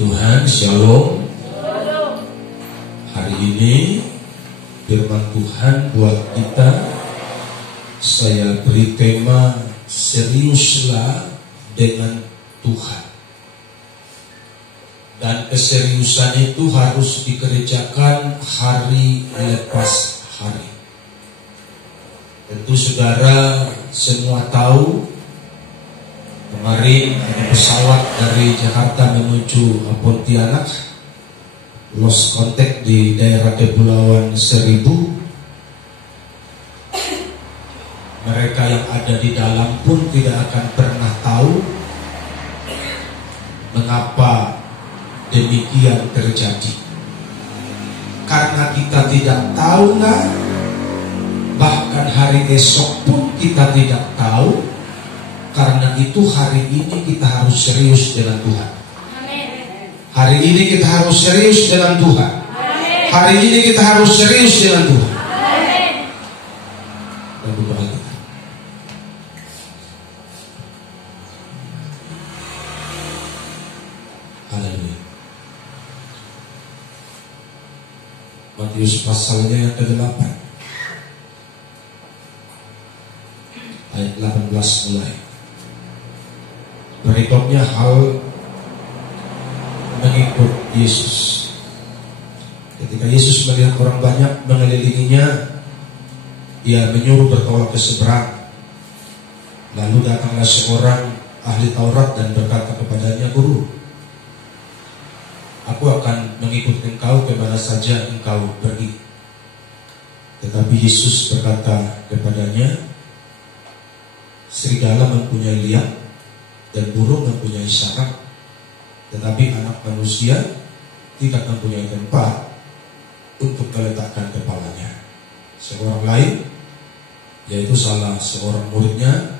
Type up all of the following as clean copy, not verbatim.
Tuhan, Shalom. Hari ini firman Tuhan buat kita, saya beri tema seriuslah dengan Tuhan. Dan keseriusan itu harus dikerjakan hari lepas hari. Tentu saudara semua tahu, kemarin ada pesawat dari Jakarta menuju Pontianak lost contact di daerah Kepulauan Seribu. Mereka yang ada di dalam pun tidak akan pernah tahu mengapa demikian terjadi. Karena kita tidak tahu, bahkan hari esok pun kita tidak tahu. Karena itu hari ini kita harus serius dengan Tuhan. Hari ini kita harus serius dengan Tuhan. Hari ini kita harus serius dengan Tuhan. Dan berdoa kita. Haleluya. Matius pasalnya yang ke-8 ayat 18 mulai. Berikutnya hal mengikut Yesus. Ketika Yesus melihat orang banyak mengelilinginya, Dia menyuruh bertolak ke seberang. Lalu datanglah seorang ahli Taurat dan berkata kepadanya, "Guru, aku akan mengikut engkau kemana saja engkau pergi." Tetapi Yesus berkata kepadanya, "Serigala mempunyai liang dan burung mempunyai sarang, tetapi anak manusia tidak mempunyai tempat untuk meletakkan kepalanya." Seorang lain, yaitu salah seorang muridnya,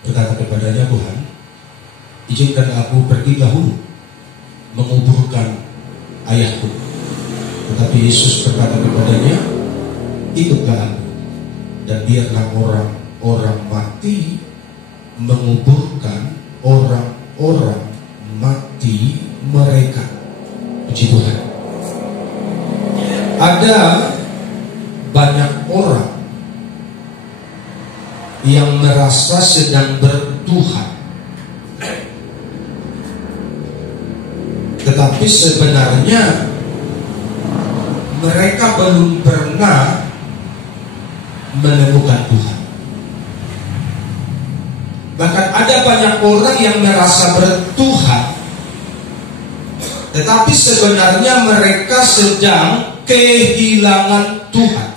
berkata kepadanya, "Tuhan, izinkan aku pergi dahulu menguburkan ayahku." Tetapi Yesus berkata kepadanya, "Ikutlah aku, dan biarlah orang-orang mati menguburkan orang-orang mati mereka." Puji Tuhan. Ada banyak orang yang merasa sedang bertuhan, tetapi sebenarnya mereka belum pernah menemukan Tuhan. Bahkan ada banyak orang yang merasa bertuhan, tetapi sebenarnya mereka sedang kehilangan Tuhan.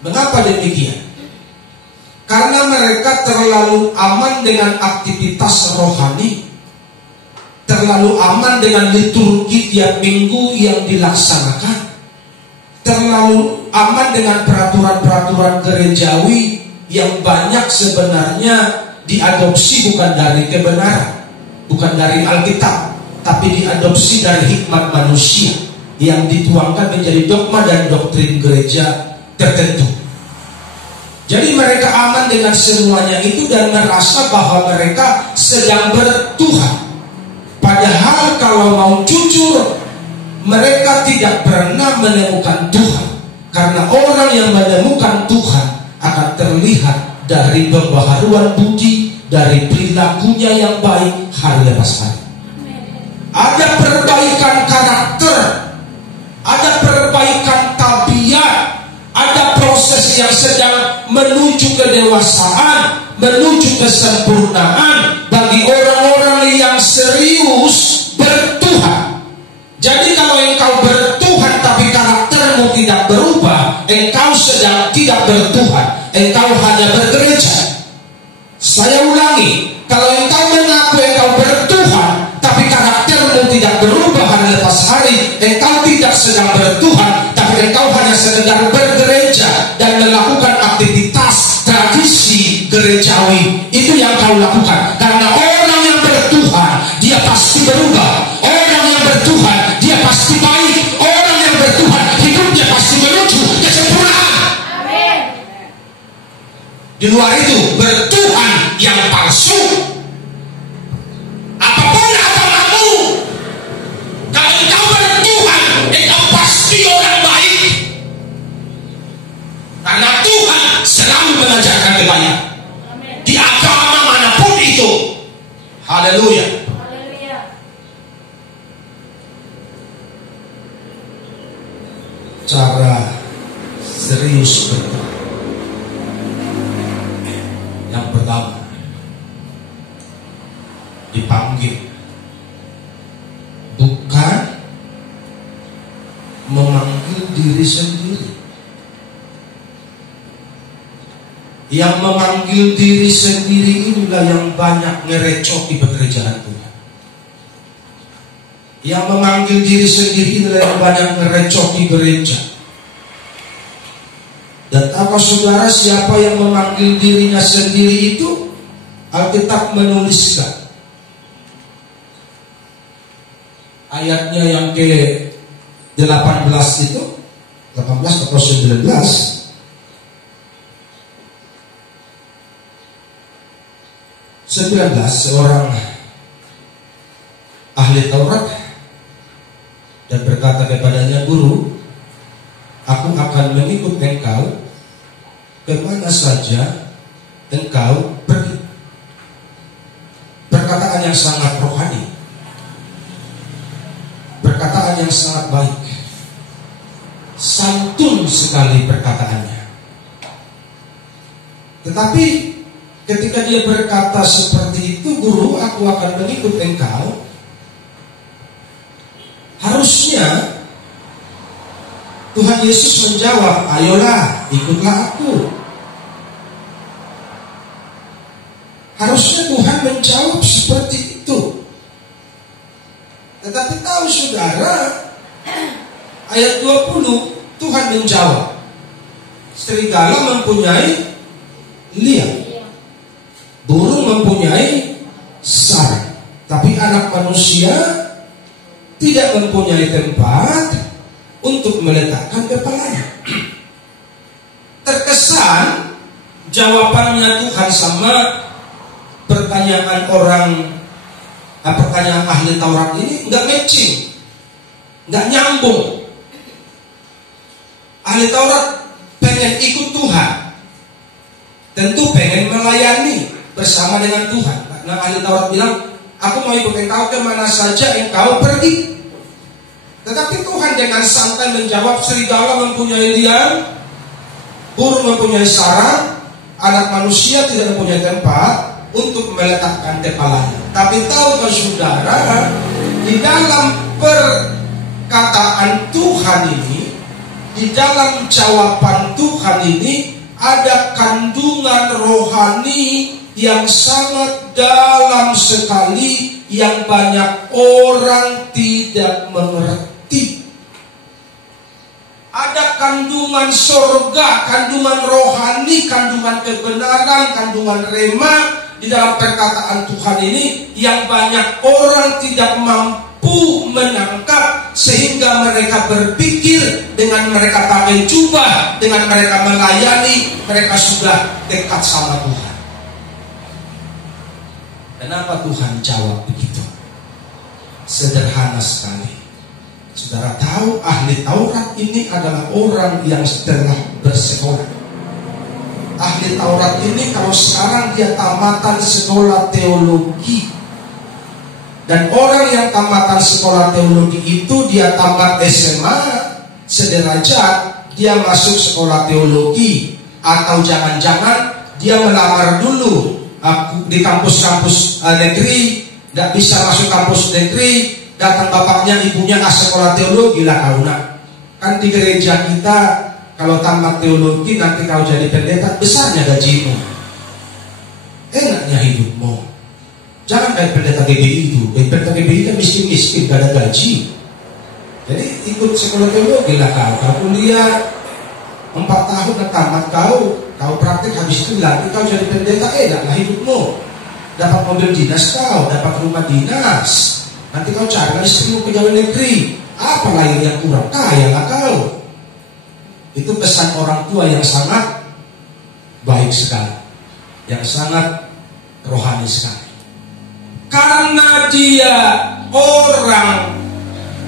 Mengapa demikian? Karena mereka terlalu aman dengan aktivitas rohani, terlalu aman dengan liturgi tiap minggu yang dilaksanakan, terlalu aman dengan peraturan-peraturan gerejawi yang banyak sebenarnya diadopsi bukan dari kebenaran, bukan dari Alkitab, tapi diadopsi dari hikmat manusia yang dituangkan menjadi dogma dan doktrin gereja tertentu. Jadi mereka aman dengan semuanya itu dan merasa bahwa mereka sedang bertuhan. Padahal kalau mau jujur, mereka tidak pernah menemukan Tuhan. Karena orang yang menemukan Tuhan akan terlihat dari pembaharuan budi, dari perilakunya yang baik hari lepas hari. Ada perbaikan karakter, ada perbaikan tabiat, ada proses yang sedang menuju kedewasaan, menuju kesempurnaan bagi orang-orang yang serius bertuhan. Jadi kalau engkau bertuhan tapi karaktermu tidak berubah, engkau sedang tidak bertuhan, engkau hanya bergereja. Saya ulangi, kalau engkau mengaku engkau bertuhan tapi karaktermu tidak berubah hari lepas hari, engkau tidak sedang bertuhan, tapi engkau hanya sekedar bergereja dan melakukan aktivitas tradisi gerejawi. Itu yang kau lakukan. Karena orang yang bertuhan, dia pasti berubah. Orang yang bertuhan, dia pasti baik. Orang yang bertuhan, hidupnya pasti menuju kesempurnaan. Amin. Di luar itu, bertuhan yang palsu, apapun agamamu, berjaya di agama manapun itu. Haleluya. Cara serius berdoa. Yang pertama, dipanggil, bukan memanggil diri sendiri. Yang memanggil diri sendiri inilah yang banyak ngerecoki pekerjaan Tuhan. Yang memanggil diri sendiri inilah yang banyak ngerecoki gereja. Dan apa saudara, siapa yang memanggil dirinya sendiri itu? Alkitab menuliskan ayatnya yang ke-18 itu, 18 atau 19. Seorang ahli Taurat dan berkata kepadanya, "Guru, aku akan mengikut engkau kemana saja engkau pergi." Perkataan yang sangat rohani, perkataan yang sangat baik, santun sekali perkataannya. Tetapi ketika dia berkata seperti itu, "Guru, aku akan mengikut engkau," harusnya Tuhan Yesus menjawab, "Ayolah, ikutlah aku." Harusnya Tuhan menjawab seperti itu. Tetapi tahu saudara, ayat 20 Tuhan menjawab, "Serigala mempunyai liang, burung mempunyai sarang, tapi anak manusia tidak mempunyai tempat untuk meletakkan kepalanya." Terkesan jawabannya Tuhan sama pertanyaan pertanyaan ahli Taurat ini nggak matching, nggak nyambung. Ahli Taurat pengen ikut Tuhan, tentu pengen melayani bersama dengan Tuhan. Nah, ahli Taurat bilang, "Aku mau ikut engkau kemana saja engkau pergi." Tetapi Tuhan dengan santai menjawab, "Serigala mempunyai liang, burung mempunyai sarang, anak manusia tidak mempunyai tempat untuk meletakkan kepalanya." Tapi tahukah saudara, di dalam perkataan Tuhan ini, di dalam jawaban Tuhan ini, ada kandungan rohani yang sangat dalam sekali, yang banyak orang tidak mengerti. Ada kandungan surga, kandungan rohani, kandungan kebenaran, kandungan rema di dalam perkataan Tuhan ini yang banyak orang tidak mampu menangkap, sehingga mereka berpikir dengan mereka pakai jubah, dengan mereka melayani, mereka sudah dekat sama Tuhan. Kenapa Tuhan jawab begitu? Sederhana sekali. Saudara tahu, ahli Taurat ini adalah orang yang telah bersekolah. Ahli Taurat ini kalau sekarang dia tamatan sekolah teologi. Dan orang yang tamatan sekolah teologi itu, dia tamat SMA sederajat, dia masuk sekolah teologi. Atau jangan-jangan dia melamar dulu di kampus-kampus negeri, gak bisa masuk kampus negeri, datang bapaknya ibunya sekolah teologi lah kau nak. Kan di gereja kita kalau tamat teologi nanti kau jadi pendeta, besarnya gajimu, enaknya hidupmu. Jangan kayak pendeta GBI itu. Pendeta GBI kan miskin-miskin, gak ada gaji. Jadi ikut sekolah teologi lah kau kuliah 4 tahun tamat kau praktik, habis itu lagi kau jadi pendeta, enaklah hidupmu. Dapat mobil dinas kau, dapat rumah dinas. Nanti kau cari istrimu pegawai negeri. Apa lagi yang kurang? Kaya lah kau. Itu pesan orang tua yang sangat baik sekali, yang sangat rohani sekali. Karena dia orang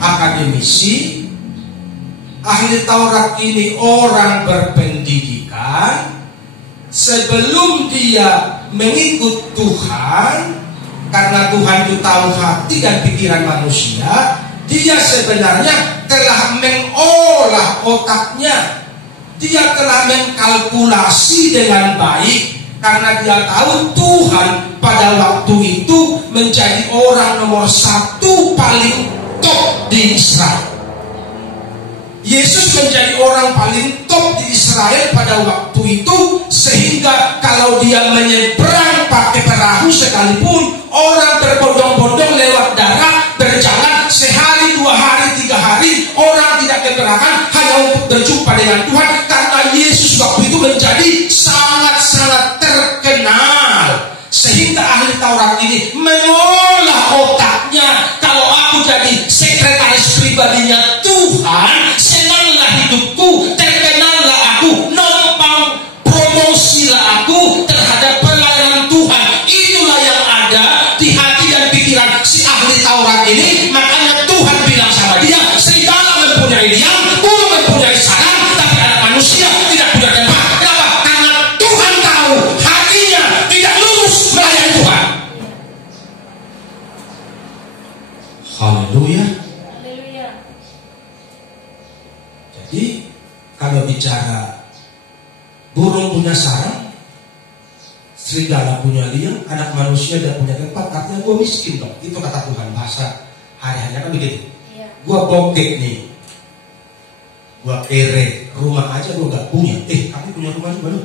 akademisi, ahli Taurat ini orang berpendidikan, sebelum dia mengikut Tuhan, karena Tuhan itu tahu hati dan pikiran manusia, dia sebenarnya telah mengolah otaknya, dia telah mengkalkulasi dengan baik, karena dia tahu Tuhan pada waktu itu menjadi orang nomor satu paling top di Israel. Yesus menjadi orang paling top di Israel pada waktu itu, sehingga kalau dia menyeberang pakai perahu sekalipun, orang berbondong-bondong lewat darat berjalan sehari, 2 hari, 3 hari, orang tidak keberatan hanya untuk berjumpa dengan Tuhan, karena Yesus waktu itu menjadi sangat-sangat terkenal, sehingga ahli Taurat ini mengolah otaknya. Kalau aku jadi sekretaris pribadinya Tuhan, senanglah hidupku, terkenallah aku, numpang promosilah aku terhadap pelayanan Tuhan. Itulah yang ada di hati dan pikiran si ahli Taurat ini. Makanya Tuhan bilang sama dia, serigala mempunyai liang, burung mempunyai sarang, tapi anak manusia tidak punya tempat. Kenapa? Karena Tuhan tahu hatinya tidak lurus melayani Tuhan. Haleluya. Jadi kalau bicara burung punya sarang, serigala punya liang, anak manusia tidak punya tempat, artinya gue miskin dong. Itu kata Tuhan, bahasa hari-harinya kan begitu. Gue bokek nih, gue kere, rumah aja gue gak punya. Kamu punya rumah juga loh.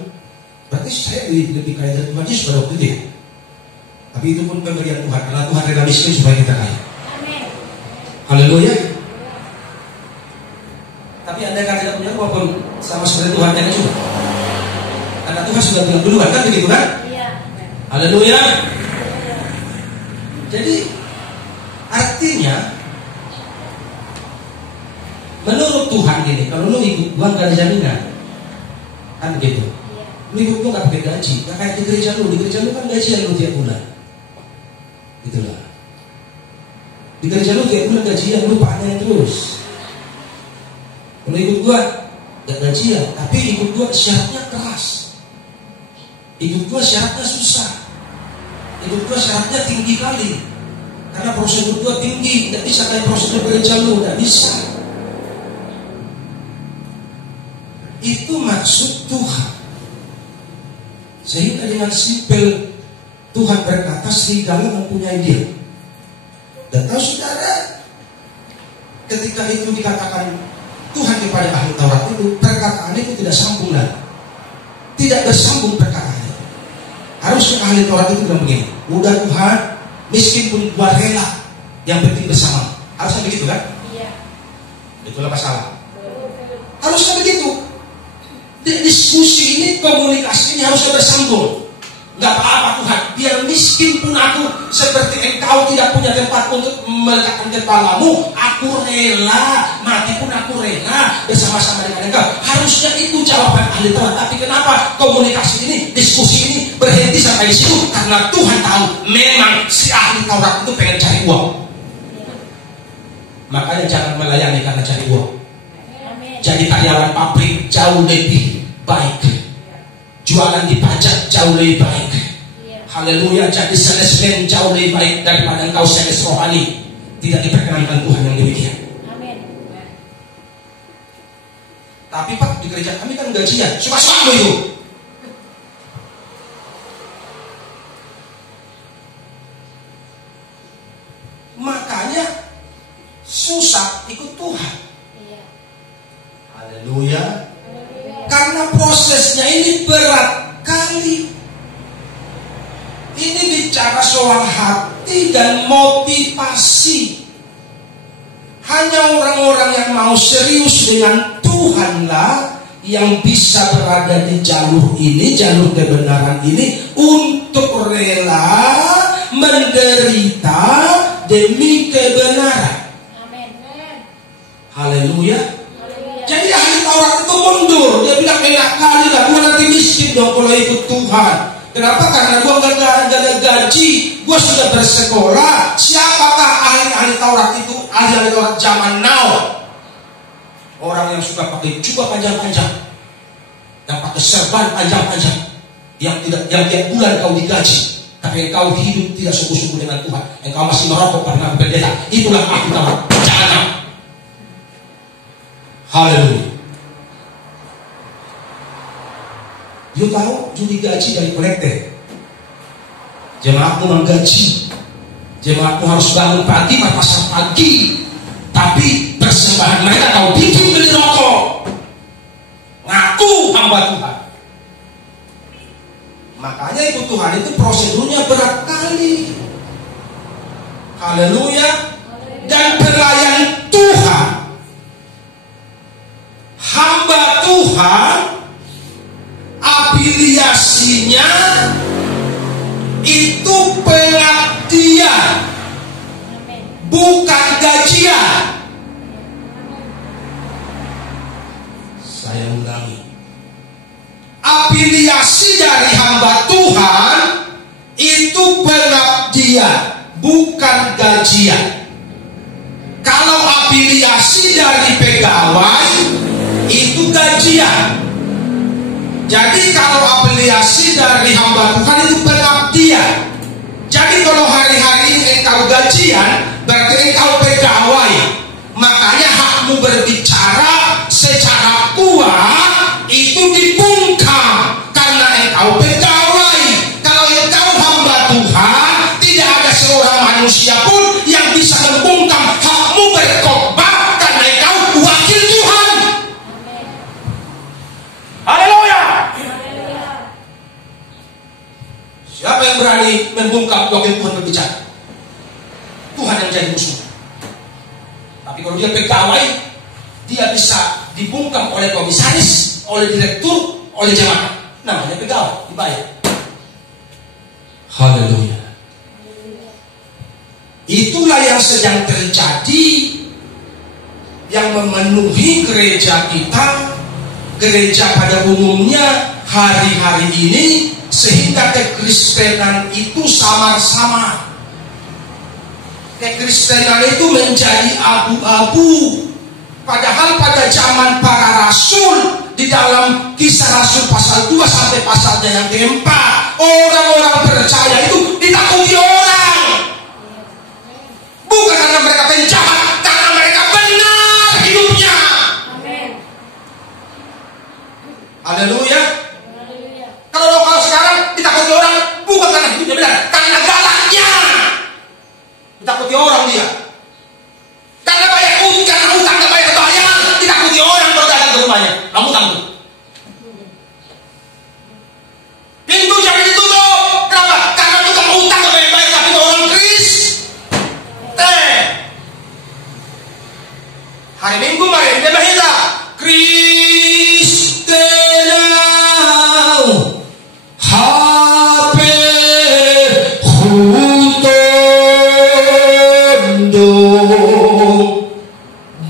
Berarti saya lebih kaya dari Tuhan Yesus pada waktu itu ya. Tapi itu pun pemberian Tuhan, karena Tuhan rela miskin supaya kita kaya. Haleluya. Tapi Anda kan tidak punya rumah pun sama seperti Tuhan yang juga. Karena Tuhan sudah bilang duluan kan begitu kan? Iya. Haleluya. Jadi artinya menurut Tuhan gini, kalau lu ikut gua gak ada jaminan, kan begitu. Lu ikut gua gak pakai gaji, gak kayak di gereja lu kan gajian lu tiap bulan. Itulah. Di gereja lu tiap bulan gajian, lu panen terus. Kalau ikut gua gak gajian, tapi ikut gua syaratnya keras. Ikut gua syaratnya susah. Ikut gua syaratnya tinggi kali. Karena prosedur gua tinggi, gak bisa kayak prosedur gereja lu, gak bisa. Itu maksud Tuhan. Sehingga dengan simpel Tuhan berkata serigala mempunyai dia. Dan tahu saudara, ketika itu dikatakan Tuhan kepada ahli Taurat itu, perkataan itu tidak sambung lagi. Tidak bersambung perkataannya. Harusnya ahli Taurat itu bilang begini, udah Tuhan, miskin pun gua rela, yang penting bersama. Harusnya begitu kan? Iya. Itulah masalah. Harusnya begitu. Diskusi ini, komunikasi ini harusnya bersambung. Gak apa-apa Tuhan, biar miskin pun aku seperti engkau tidak punya tempat untuk meletakkan kepalamu, aku rela, mati pun aku rela bersama-sama dengan engkau. Harusnya itu jawaban ahli Taurat. Tapi kenapa komunikasi ini, diskusi ini berhenti sampai di situ? Karena Tuhan tahu memang si ahli Taurat itu pengen cari uang. Makanya jangan melayani karena cari uang. Jadi karyawan pabrik jauh lebih baik, jualan di pajak jauh lebih baik. Haleluya. Jadi salesman jauh lebih baik daripada engkau sales rohani. Tidak diperkenankan Tuhan yang demikian. Tapi Pak, di gereja kami kan gajian, suka-suka itu. Makanya susah ikut Tuhan. Haleluya. Karena prosesnya ini berat kali. Ini bicara soal hati dan motivasi. Hanya orang-orang yang mau serius dengan Tuhanlah yang bisa berada di jalur ini, jalur kebenaran ini, untuk rela menderita demi kebenaran. Haleluya. Jadi ahli Taurat itu mundur. Dia bilang enak kali lah, gue nanti miskin dong kalau ikut Tuhan. Kenapa? Karena gue gak ada gaji, gue sudah bersekolah. Siapakah ahli Taurat itu? Ahli Taurat zaman now. Orang yang suka pakai jubah panjang-panjang, yang pakai serban panjang-panjang. yang tiap bulan kau digaji, tapi engkau hidup tidak sungguh-sungguh dengan Tuhan, engkau masih merokok pada pendeta, itulah aku tahu jahanam. Haleluya. You tahu judi gaji dari kolektor. Jemaatmu menggaji, jemaatmu harus bangun pagi, pasang pagi, tapi persembahan mereka kau bikin beli rokok, ngaku hamba Tuhan. Makanya ikut Tuhan itu prosedurnya berat kali. Haleluya. Dan pelayan Tuhan, hamba Tuhan, afiliasinya itu pengabdian, bukan gajian. Saya ulangi, afiliasi dari hamba Tuhan itu pengabdian, bukan gajian. Kalau afiliasi dari pegawai itu gajian. Jadi kalau afiliasi dari hamba Tuhan itu pengabdian. Jadi kalau hari-hari ini engkau gajian, berarti engkau pegawai. Makanya hakmu berbicara secara kuat itu dibungkam karena engkau pegawai. Kalau engkau hamba Tuhan, tidak ada seorang manusia pun yang bisa membungkam hakmu berkhotbah karena engkau wakil Tuhan. Haleluya. Siapa yang berani membungkam wakil Tuhan berbicara? Tuhan yang jadi musuh. Tapi kalau dia pegawai, dia bisa dibungkam oleh komisaris, oleh direktur, oleh jemaat. Namanya pegawai, dibayar. Haleluya. Itulah yang sedang terjadi, yang memenuhi gereja kita, gereja pada umumnya hari-hari ini, sehingga kekristenan itu samar-samar. Kekristenan itu menjadi abu-abu. Padahal pada zaman para rasul, di dalam Kisah Rasul pasal 2 sampai pasalnya yang keempat, orang-orang percaya itu ditakuti orang. Bukan karena mereka penjahat, karena mereka benar hidupnya. Haleluya. Kalau sekarang ditakuti orang bukan karena hidupnya benar, karena galaknya. Ditakuti orang dia. Karena banyak karena utang gak bayar, ditakuti orang kalau datang ke rumahnya. Kamu tangguh. Pintu jangan ditutup. Kenapa? Karena tukang utang gak bayar, tapi orang Kristen. Hari Minggu mari dia berita Kristen. HP Hutondo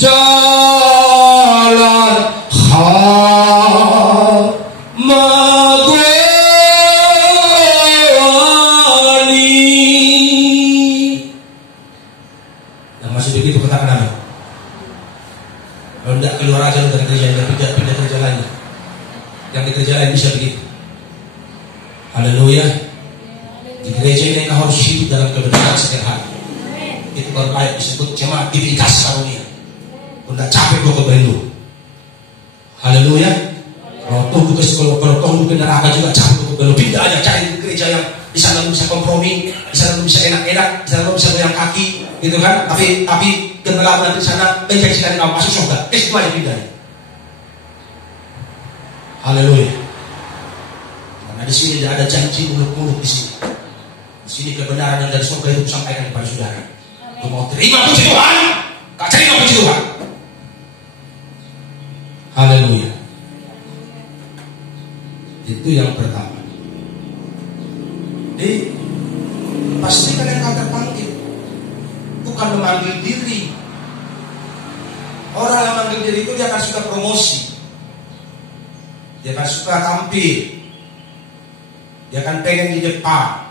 Jalan Hamagwani. Yang masih begitu katakan amin. Kalau tidak keluar aja dari gereja, pindah gereja lain. Yang di gereja lain bisa begitu. Haleluya. Di gereja ini kita harus hidup dalam kebenaran setiap hari. Itu baru baik disebut jemaat aktivitas karunia. Tidak capek kok kebelu. Haleluya. Kalau tuh di neraka juga capek kok kebelu. Pindah aja cari gereja yang di sana lu bisa kompromi, di sana lu bisa enak-enak, di sana lu bisa goyang kaki, gitu kan? Tapi kebenaran nanti di sana menjanjikan kau masuk surga. Semua yang pindah. Haleluya. Karena di sini tidak ada janji muluk-muluk di sini. Di sini kebenaran yang dari surga itu sampaikan kepada saudara. Kau mau terima puji Tuhan, kau terima puji Tuhan. Haleluya. Itu yang pertama. Jadi pastikan yang kau terpanggil, bukan memanggil diri. Orang yang memanggil diri itu dia akan suka promosi, dia akan suka tampil, dia akan pengen di depan,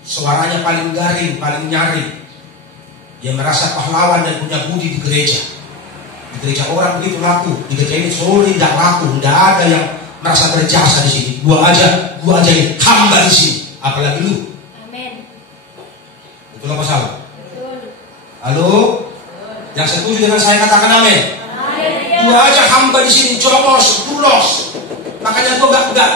suaranya paling garing, paling nyaring. Dia merasa pahlawan dan punya budi di gereja. Di gereja orang begitu laku, di gereja ini selalu tidak laku, tidak ada yang merasa berjasa di sini. Gua aja ini hamba di sini. Apalagi lu. Amin. Betul apa salah? Betul. Halo? Yang setuju dengan saya katakan amin. Gua aja hamba di sini, jongos, bulos. Makanya gua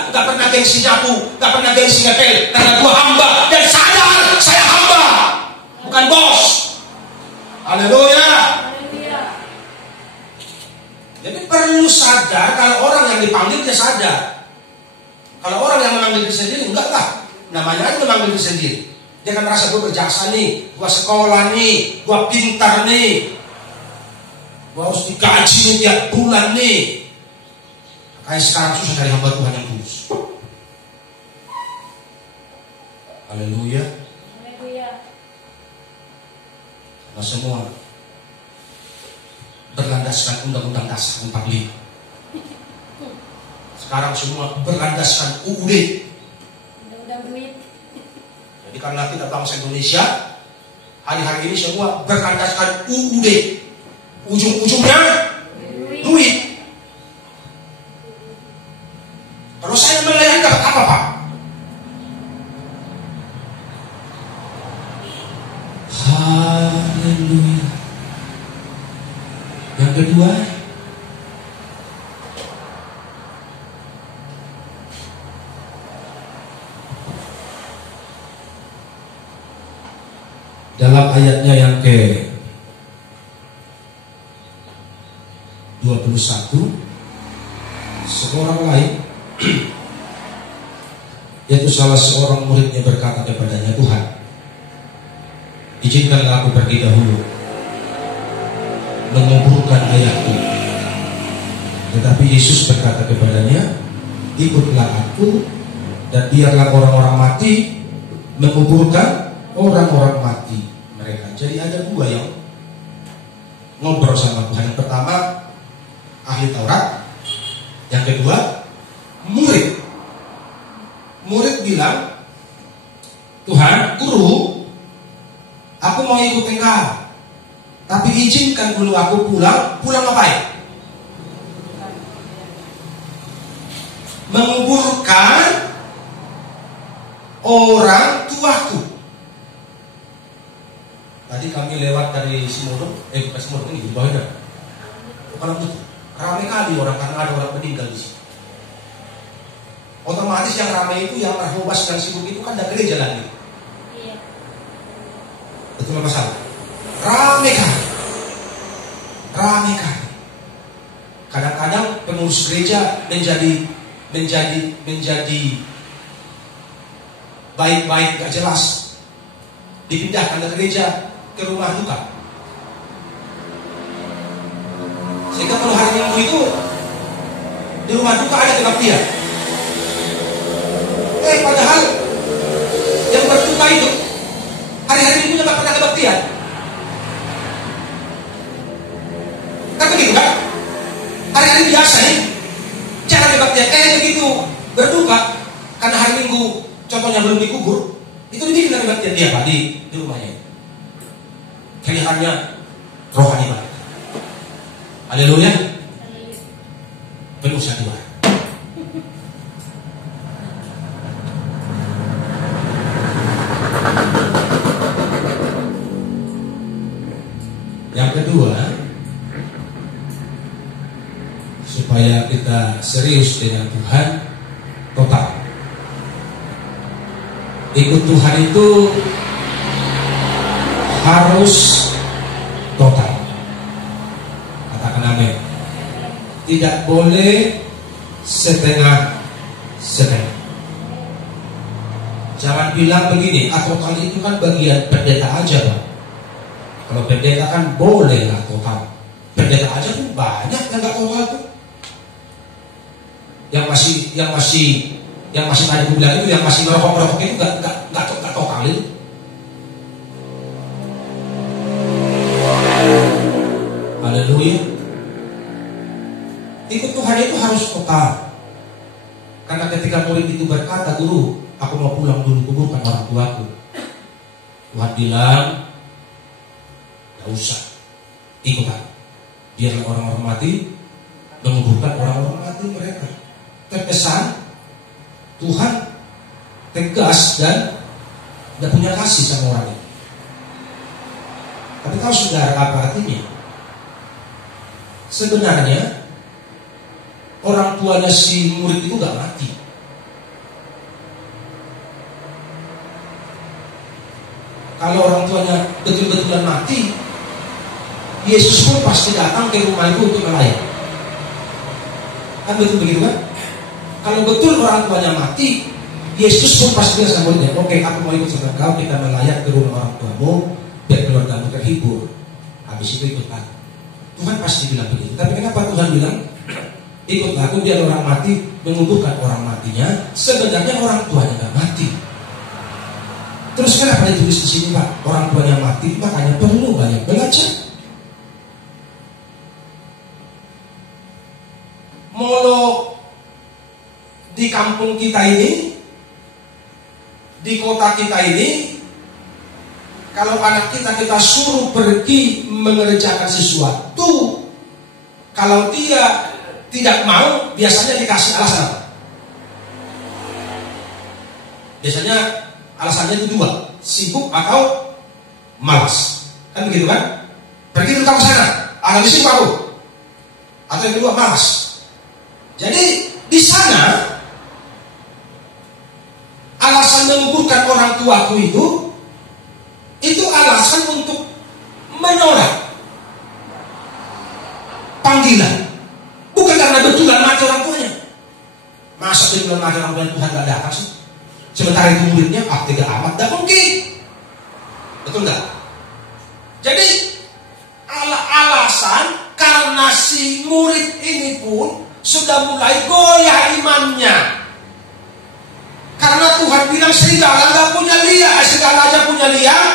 gak pernah gengsi nyapu, gak pernah gengsi ngepel, karena gua hamba dan sadar saya hamba, bukan bos. Haleluya. Jadi perlu sadar kalau orang yang dipanggil dia sadar. Kalau orang yang memanggil diri sendiri enggak lah, namanya aja memanggil diri sendiri. Dia kan merasa gua berjasa nih, gua sekolah nih, gua pintar nih. Gua harus digaji nih tiap bulan nih. Makanya sekarang susah cari hamba Tuhan yang tulus. Haleluya. Karena semua berlandaskan Undang-Undang Dasar 45. Sekarang semua berlandaskan UUD. Undang-Undang duit. Jadi karena kita bangsa Indonesia, hari-hari ini semua berlandaskan UUD. Ujung-ujungnya duit. Kalau saya melayani dapat apa, Pak? Haleluya. Yang kedua, dalam ayatnya yang ke 21, seorang lain yaitu salah seorang muridnya berkata kepadanya, Tuhan, izinkanlah aku pergi dahulu menguburkan ayahku. Tetapi Yesus berkata kepadanya, ikutlah aku dan biarlah orang-orang mati menguburkan orang-orang mati mereka. Jadi ada dua yang ngobrol sama Tuhan. Yang pertama ahli Taurat, yang kedua murid. Murid bilang, Tuhan, guru, aku mau ikut engkau, tapi izinkan dulu aku pulang ngapain? Menguburkan orang tuaku. Tadi kami lewat dari Simono, bukan Simono, ini di bawahnya. Bukan betul. Ramai kali orang karena ada orang meninggal di sini. Otomatis yang ramai itu, yang narkobas dan sibuk itu kan ada gereja lagi. Iya. Betul apa salah? Ramai kali. Kadang-kadang pengurus gereja menjadi baik-baik gak jelas, dipindahkan ke gereja, ke rumah duka. Sehingga kalau hari Minggu itu di rumah duka ada kebaktian. Padahal yang berduka itu hari-hari Minggu gak pernah kebaktian. Kan begitu kan? Hari-hari biasa nih cara kebaktian begitu berduka karena hari Minggu contohnya belum dikubur, itu dibikin dari kebaktian dia Pak di rumahnya. Kelihatannya rohani banget. Haleluya. Penuh satu. Yang kedua, supaya kita serius dengan Tuhan total. Ikut Tuhan itu harus total. Katakan amin. Tidak boleh setengah-setengah. Jangan bilang begini, total itu kan bagian pendeta aja Bang. Kalau pendeta kan boleh lah total. Pendeta aja tuh banyak yang gak total tuh. Yang masih tadi gue bilang itu, yang masih ngerokok itu gak total itu. Haleluya. Ikut Tuhan itu harus total. Karena ketika murid itu berkata, guru, aku mau pulang dulu kuburkan orang tuaku. Tuhan bilang, gak usah, ikutan. Biarlah orang-orang mati menguburkan orang-orang mati mereka. terkesan Tuhan tegas dan tidak punya kasih sama orang itu. Tapi tahu saudara apa artinya? Sebenarnya orang tuanya si murid itu gak mati. Kalau orang tuanya betul-betulan mati, Yesus pun pasti datang ke rumah itu untuk melayani. Kan betul begitu kan? Kalau betul orang tuanya mati, Yesus pun pasti bilang sama muridnya, oke, aku mau ikut sama kau, kita melayani ke rumah orang tuamu, biar keluargamu terhibur. Habis itu ikutlah. Tuhan pasti bilang begitu. Tapi kenapa Tuhan bilang ikutlah aku biar orang mati menguburkan orang matinya? Sebenarnya orang tuanya nggak mati. Terus kenapa ditulis di sini Pak? Orang tuanya mati, makanya perlu banyak belajar. Molo di kampung kita ini, di kota kita ini, kalau anak kita suruh pergi mengerjakan sesuatu, kalau dia tidak mau, biasanya dikasih alasan apa? Biasanya alasannya itu dua, sibuk atau malas. Kan begitu kan? Pergi dulu kamu sana, ada sibuk aku. Atau yang kedua malas. Jadi di sana alasan menguburkan orang tuaku itu alasan untuk menolak panggilan. Bukan karena betulan mati orang tuanya. Masa betulan mati orang tuanya Tuhan gak datang sih? Sementara itu muridnya tega amat, gak mungkin. Betul gak? Jadi alasan karena si murid ini pun sudah mulai goyah imannya. Karena Tuhan bilang serigala gak punya liang, serigala aja punya liang,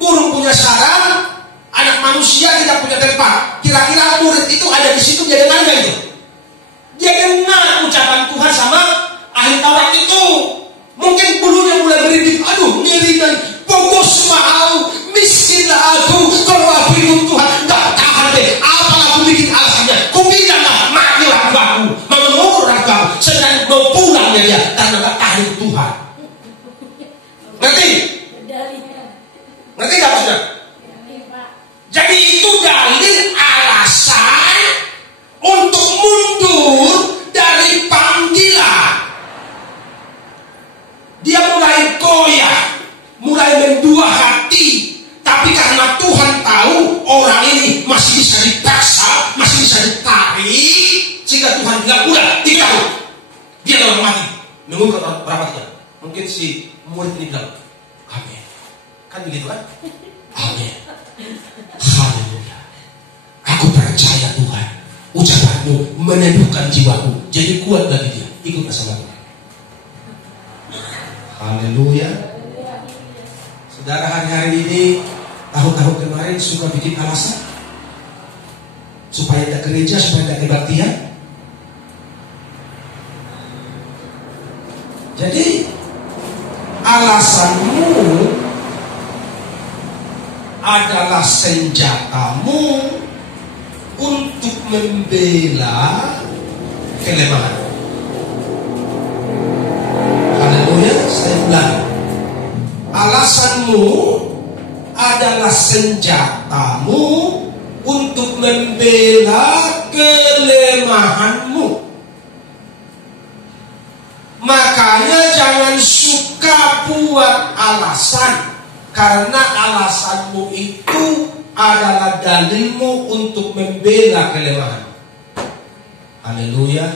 burung punya sarang, anak manusia tidak punya tempat. Kira-kira murid itu ada di situ, dia dengar itu? Dia dengar ucapan Tuhan sama ahli Taurat itu. Mungkin bulunya mulai berinding, aduh ngeri dan bogos mau, miskin aku, kalau aku hidup Tuhan gak tahan deh. Apalah aku bikin alasannya? Ku bilang lah, mati orang aku, mau mengurus orang aku, sedang mau pulang dia karena gak tahan Tuhan. Ngerti? Ngerti gak maksudnya? Jadi itu dalil alasan untuk mundur dari panggilan. Dia mulai goyah, mulai mendua hati. Tapi karena Tuhan tahu orang ini masih bisa dipaksa, masih bisa ditarik, sehingga Tuhan bilang, udah, tinggal. Dia orang mati. Nunggu berapa jam? Mungkin si murid ini bilang, amin. Kan begitu kan? Amin. Haleluya. Aku percaya Tuhan. Ucapanmu meneduhkan jiwaku. Jadi kuat bagi dia. Ikutlah sama Tuhan. Haleluya. Saudara hari-hari ini, tahun-tahun kemarin suka bikin alasan supaya tidak gereja, supaya tidak kebaktian. Jadi alasanmu adalah senjatamu untuk membela kelemahan. Haleluya, saya ulang. Alasanmu adalah senjatamu untuk membela kelemahanmu. Makanya jangan suka buat alasan, karena alasanmu itu adalah dalilmu untuk membela kelemahan. Haleluya.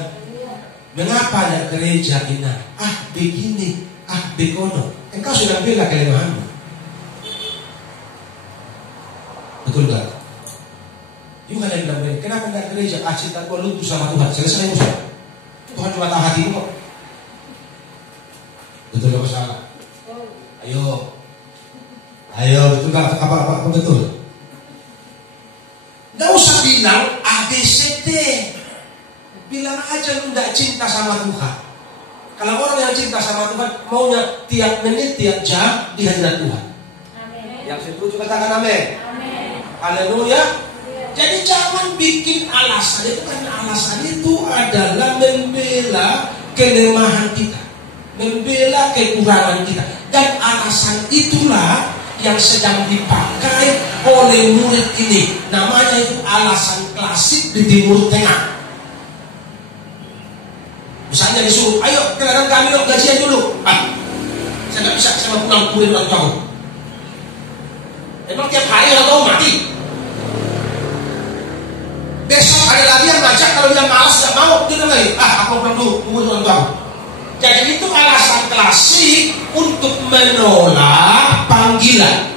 Mengapa ada gereja ini? Begini, begono. Engkau sudah bela kelemahanmu. Betul gak? Yuk ada yang bilang, kenapa enggak gereja? Cinta gua luntur sama Tuhan. Selesai musuh. Tuhan cuma tahu hatimu kok. Betul gak salah? Ayo, betul gak? Apa betul? Gak usah bilang ABCD. Bilang aja lu gak cinta sama Tuhan. Kalau orang yang cinta sama Tuhan, maunya tiap menit, tiap jam di hadirat Tuhan. Amin. Yang setuju katakan amin. Amin. Haleluya. Jadi jangan bikin alasan itu, karena alasan itu adalah membela kelemahan kita, membela kekurangan kita, dan alasan itulah yang sedang dipakai oleh murid ini. Namanya itu alasan klasik di Timur Tengah. Misalnya disuruh, ayo ke ladang kami dong, gajian dulu. Saya nggak bisa, saya mau pulang kuliah orang tua. Emang tiap hari orang tua mati? Besok ada lagi yang ngajak, kalau dia malas nggak mau, dia bilang lagi, aku pulang dulu, tunggu orang tua. Jadi itu alasan klasik untuk menolak panggilan.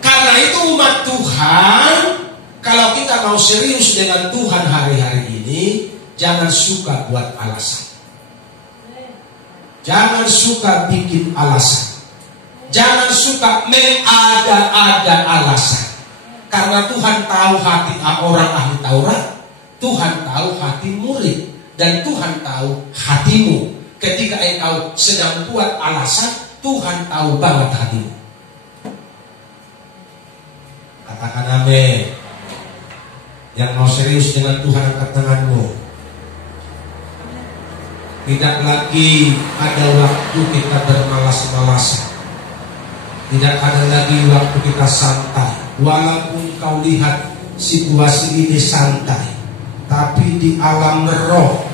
Karena itu umat Tuhan, kalau kita mau serius dengan Tuhan hari-hari ini, jangan suka buat alasan. Jangan suka bikin alasan. Jangan suka mengada-ada alasan. Karena Tuhan tahu hati orang ahli Taurat, Tuhan tahu hati murid, dan Tuhan tahu hatimu. Ketika engkau sedang buat alasan, Tuhan tahu banget hatimu. Katakan amin. Yang mau serius dengan Tuhan, angkat tanganmu. Tidak lagi ada waktu kita bermalas-malasan. Tidak ada lagi waktu kita santai. Walaupun kau lihat situasi ini santai, tapi di alam roh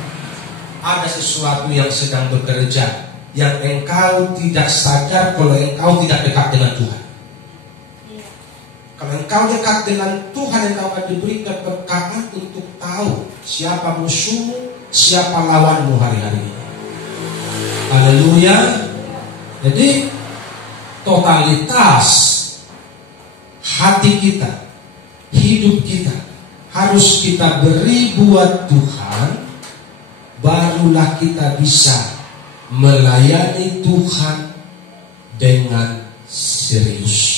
ada sesuatu yang sedang bekerja, yang engkau tidak sadar kalau engkau tidak dekat dengan Tuhan. Kalau engkau dekat dengan Tuhan, engkau akan diberi kepekaan untuk tahu siapa musuhmu, siapa lawanmu hari-hari ini. Haleluya. Jadi totalitas hati kita, hidup kita harus kita beri buat Tuhan, barulah kita bisa melayani Tuhan dengan serius.